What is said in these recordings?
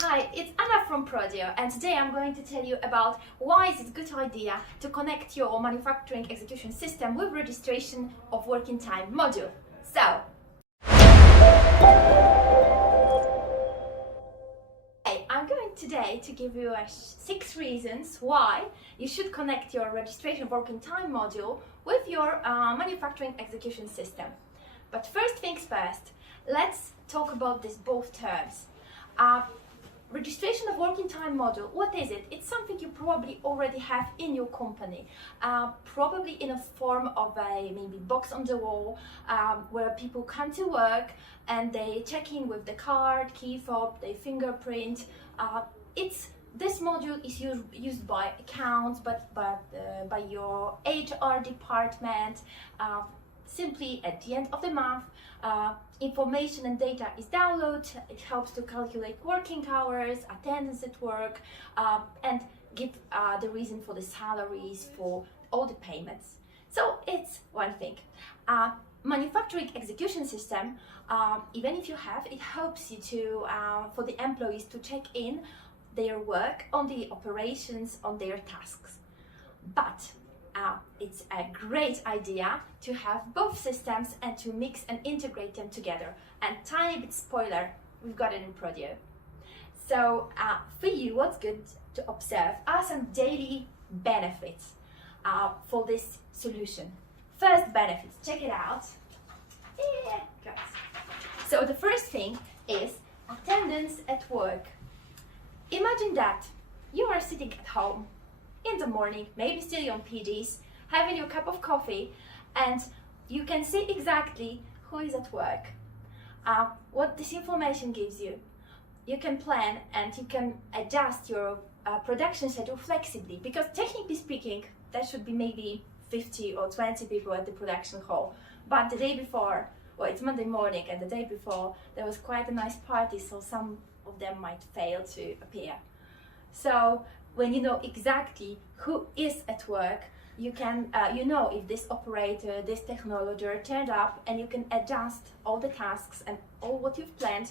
Hi, it's Anna from Prodio, and today I'm going to tell you about why is it a good idea to connect your manufacturing execution system with registration of working time module. So, I'm going today to give you 6 reasons why you should connect your registration of working time module with your manufacturing execution system. But first things first, let's talk about these both terms. Registration of working time module, what is it? It's something you probably already have in your company, probably in a form of a maybe box on the wall where people come to work and they check in with the card, key fob, they fingerprint. This module is used by accounts, but by your HR department. Simply at the end of the month, information and data is downloaded. It helps to calculate working hours, attendance at work, and give the reason for the salaries, for all the payments. So it's one thing. Manufacturing execution system, even if you have, it helps you to for the employees to check in their work on the operations, on their tasks. But it's a great idea to have both systems and to mix and integrate them together. And tiny bit spoiler, we've got it in Prodio. So for you, what's good to observe are some daily benefits for this solution. First benefits, check it out. Yeah, guys. So the first thing is attendance at work. Imagine that you are sitting at home in the morning, maybe still on PDs, having your cup of coffee, and you can see exactly who is at work. What this information gives you, you can plan and you can adjust your production schedule flexibly, because technically speaking, there should be maybe 50 or 20 people at the production hall. But the day before, well, it's Monday morning, and the day before there was quite a nice party, so some of them might fail to appear. So when you know exactly who is at work, you can, you know if this operator, this technologer turned up, and you can adjust all the tasks and all what you've planned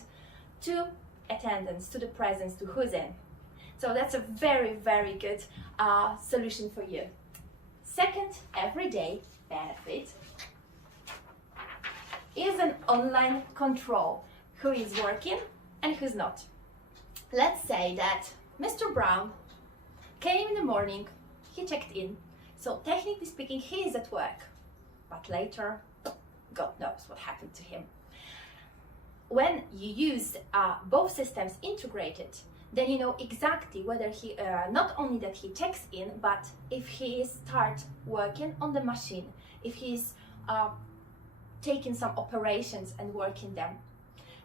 to attendance, to the presence, to who's in. So that's a very, very good solution for you. Second everyday benefit is an online control, who is working and who's not. Let's say that Mr. Brown came in the morning, he checked in, so technically speaking he is at work, but later God knows what happened to him. When you use both systems integrated, then you know exactly whether he, not only that he checks in, but if he starts working on the machine, if he's taking some operations and working them.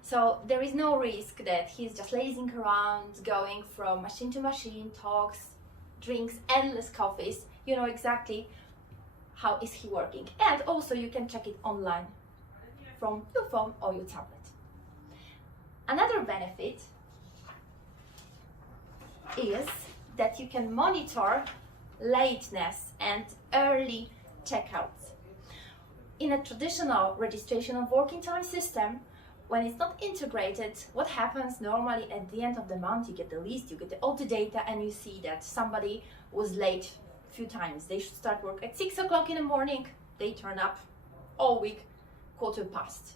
So there is no risk that he's just lazing around, going from machine to machine, talks, drinks endless coffees. You know exactly how is he working. And also you can check it online from your phone or your tablet. Another benefit is that you can monitor lateness and early checkouts. In a traditional registration of working time system, when it's not integrated, what happens normally at the end of the month, you get the list, you get all the data, and you see that somebody was late a few times. They should start work at 6 o'clock in the morning, they turn up all week, 1/4 past.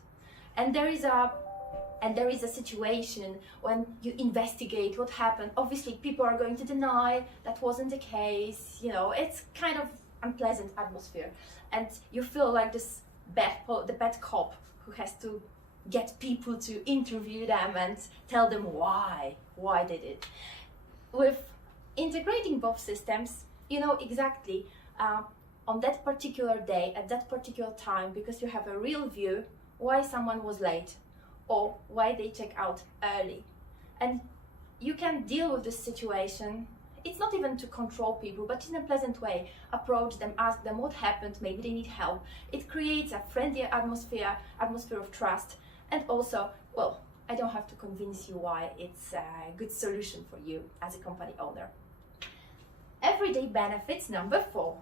And there is a situation when you investigate what happened. Obviously, people are going to deny that wasn't the case. You know, it's kind of unpleasant atmosphere, and you feel like the bad cop who has to get people to interview them and tell them why they did. With integrating both systems, you know exactly on that particular day, at that particular time, because you have a real view why someone was late or why they check out early. And you can deal with this situation. It's not even to control people, but in a pleasant way. Approach them, ask them what happened, maybe they need help. It creates a friendlier atmosphere of trust. And also, well, I don't have to convince you why it's a good solution for you as a company owner. Everyday benefits number 4.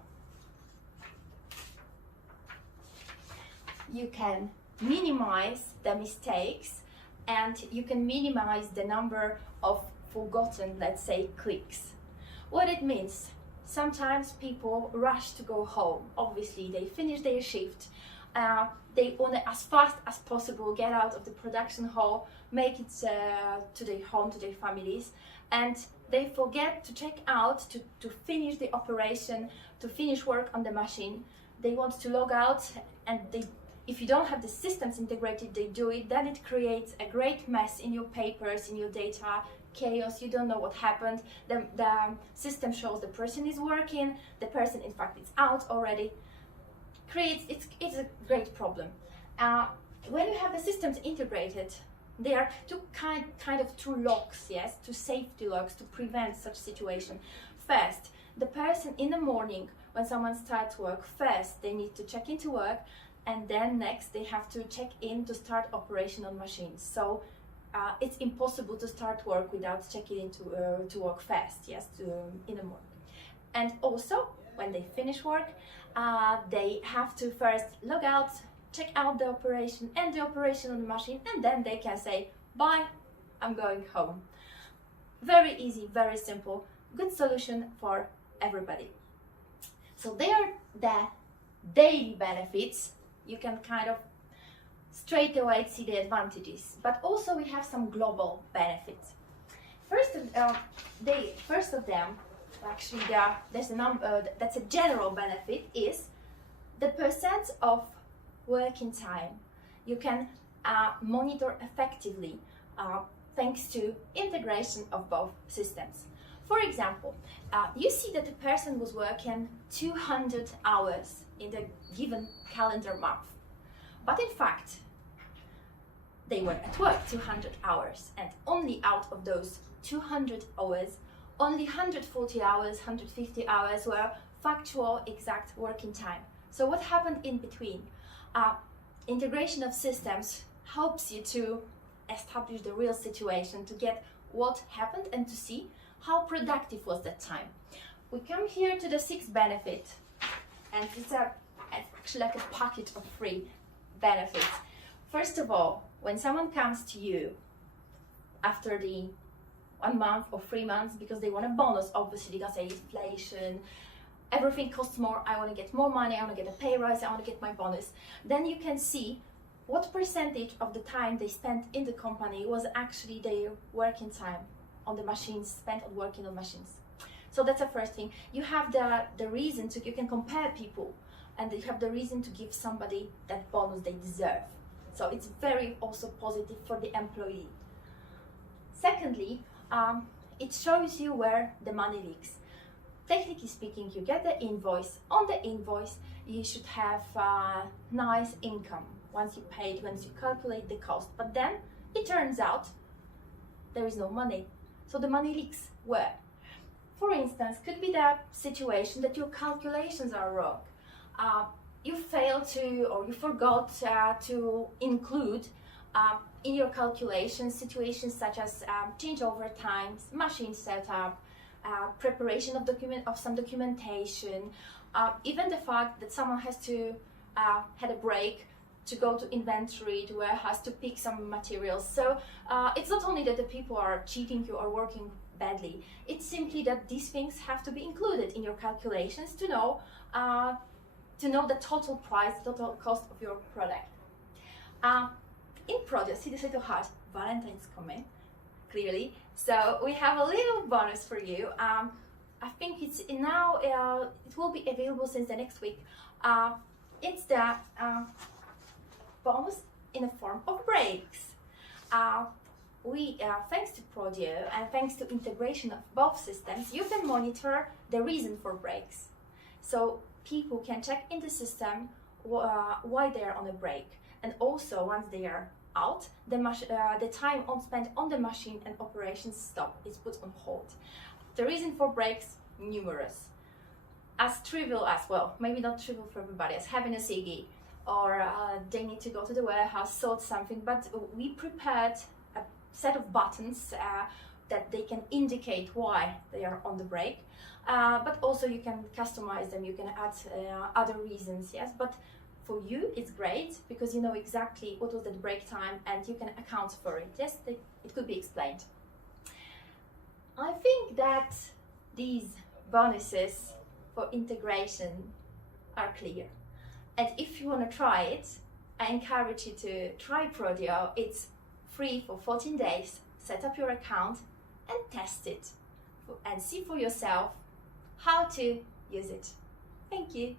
You can minimize the mistakes and you can minimize the number of forgotten, let's say, clicks. What it means, sometimes people rush to go home. Obviously, they finish their shift. They want to, as fast as possible, get out of the production hall, make it to their home, to their families, and they forget to check out, to finish the operation, to finish work on the machine. They want to log out, and if you don't have the systems integrated, they do it, then it creates a great mess in your papers, in your data, chaos, you don't know what happened. The system shows the person is working, the person in fact is out already. It's a great problem. When you have the systems integrated, there are two locks, yes, two safety locks to prevent such situation. First, the person in the morning, when someone starts work, first they need to check into work, and then next they have to check in to start operation on machines. So it's impossible to start work without checking into to work fast, yes, in the morning. And also, when they finish work, they have to first log out, check out the operation and the operation on the machine, and then they can say, bye, I'm going home. Very easy, very simple, good solution for everybody. So they are the daily benefits. You can kind of straight away see the advantages, but also we have some global benefits. First of them, actually there's a number that's a general benefit, is the percent of working time you can monitor effectively thanks to integration of both systems. For example, you see that the person was working 200 hours in the given calendar month, but in fact they were at work 200 hours, and only out of those 200 hours, only 140 hours, 150 hours were factual exact working time. So what happened in between? Integration of systems helps you to establish the real situation, to get what happened and to see how productive was that time. We come here to the sixth benefit, and it's actually like a package of 3 benefits. First of all, when someone comes to you after the 1 month or 3 months because they want a bonus, obviously because say inflation, everything costs more, I want to get more money, I want to get a pay rise, I want to get my bonus, then you can see what percentage of the time they spent in the company was actually their working time on the machines, spent on working on machines. So that's the first thing. You have the reason to, you can compare people, and you have the reason to give somebody that bonus they deserve. So it's very also positive for the employee. Secondly, it shows you where the money leaks. Technically speaking, you get the invoice. On the invoice, you should have nice income once you paid, once you calculate the cost. But then it turns out there is no money. So the money leaks where? For instance, could be the situation that your calculations are wrong. You failed to, or you forgot to include in your calculations situations such as changeover times, machine setup, preparation of some documentation, even the fact that someone has to had a break to go to inventory, to warehouse, to pick some materials. So it's not only that the people are cheating you or working badly, it's simply that these things have to be included in your calculations to know the total price, total cost of your product. In Prodio, see this little heart, Valentine's coming, clearly. So we have a little bonus for you. I think it's now, it will be available since the next week. It's the bonus in the form of breaks. Thanks to Prodio and thanks to integration of both systems, you can monitor the reason for breaks. So people can check in the system why they are on a break, and also once they are out, the time spent on the machine and operations stop, is put on hold. The reason for breaks, numerous. As trivial as, well, maybe not trivial for everybody, as having a ciggy, or they need to go to the warehouse, sort something, but we prepared a set of buttons that they can indicate why they are on the break. But also you can customize them, you can add other reasons, yes, but For you, it's great because you know exactly what was the break time and you can account for it. Yes, it could be explained. I think that these bonuses for integration are clear. And if you want to try it, I encourage you to try Prodio. It's free for 14 days. Set up your account and test it and see for yourself how to use it. Thank you.